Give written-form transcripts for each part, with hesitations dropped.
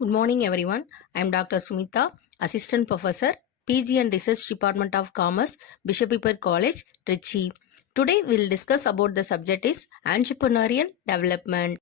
Good morning, everyone. I am Dr. Sumita, Assistant Professor, PG and Research Department of Commerce, Bishop Epper College, Trichy. Today, we'll discuss about the subject is entrepreneurial development.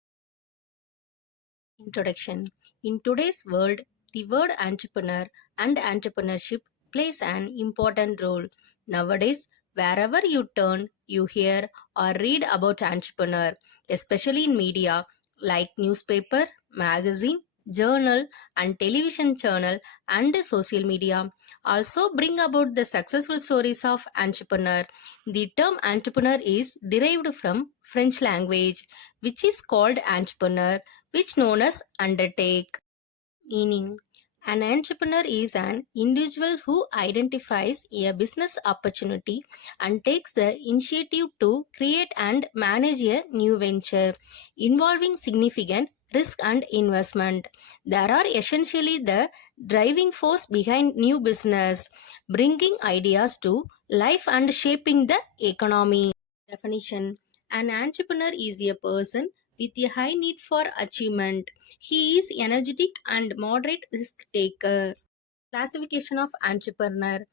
Introduction. In today's world, the word entrepreneur and entrepreneurship plays an important role. Nowadays, wherever you turn, you hear or read about entrepreneur, especially in media like newspaper, magazine, journal and television channel and social media also bring about the successful stories of entrepreneur. The term entrepreneur is derived from French language, which is called entrepreneur, which known as undertake. Meaning, an entrepreneur is an individual who identifies a business opportunity and takes the initiative to create and manage a new venture involving significant risk and investment. There are essentially the driving force behind new business, bringing ideas to life and shaping the economy. Definition: an entrepreneur is a person with a high need for achievement. He is energetic and moderate risk taker. Classification of entrepreneur: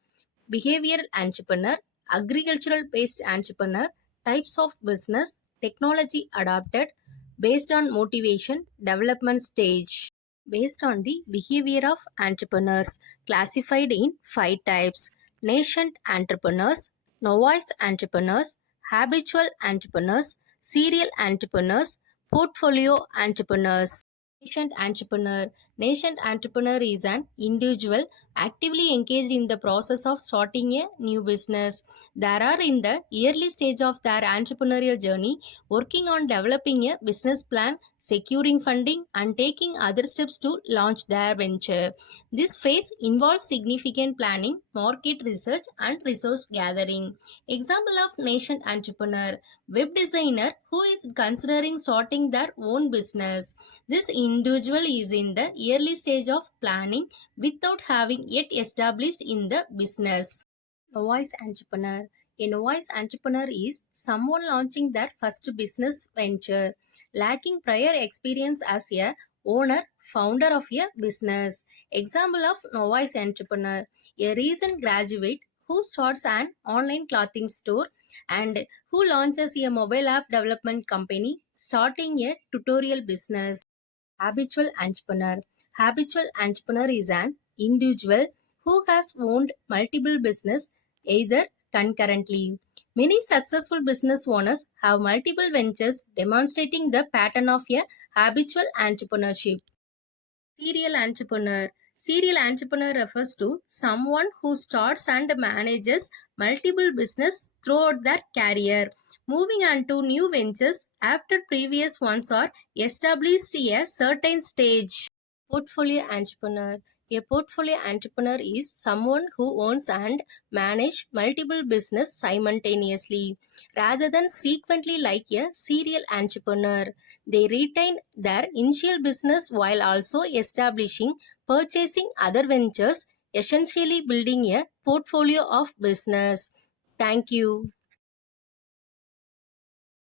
behavioral entrepreneur, agricultural based entrepreneur, types of business, technology adopted, based on motivation, development stage. Based on the behavior of entrepreneurs, classified in 5 types: nascent entrepreneurs, novice entrepreneurs, habitual entrepreneurs, serial entrepreneurs, portfolio entrepreneurs. Nascent entrepreneur. Nascent entrepreneur is an individual actively engaged in the process of starting a new business. They are in the early stage of their entrepreneurial journey, working on developing a business plan, securing funding, and taking other steps to launch their venture. This phase involves significant planning, market research, and resource gathering. Example of nascent entrepreneur: web designer who is considering starting their own business. This individual is in the early stage of planning without having yet established in the business. Novice entrepreneur. A novice entrepreneur is someone launching their first business venture, lacking prior experience as a owner, founder of a business. Example of novice entrepreneur: a recent graduate who starts an online clothing store and who launches a mobile app development company, starting a tutorial business. Habitual entrepreneur. Habitual entrepreneur is an individual who has owned multiple business either concurrently. Many successful business owners have multiple ventures, demonstrating the pattern of a habitual entrepreneurship. Serial entrepreneur. Serial entrepreneur refers to someone who starts and manages multiple business throughout their career, moving on to new ventures after previous ones are established a certain stage. Portfolio entrepreneur. A portfolio entrepreneur is someone who owns and manages multiple business simultaneously rather than sequentially like a serial entrepreneur. They retain their initial business while also establishing, purchasing other ventures, essentially building a portfolio of business. Thank you.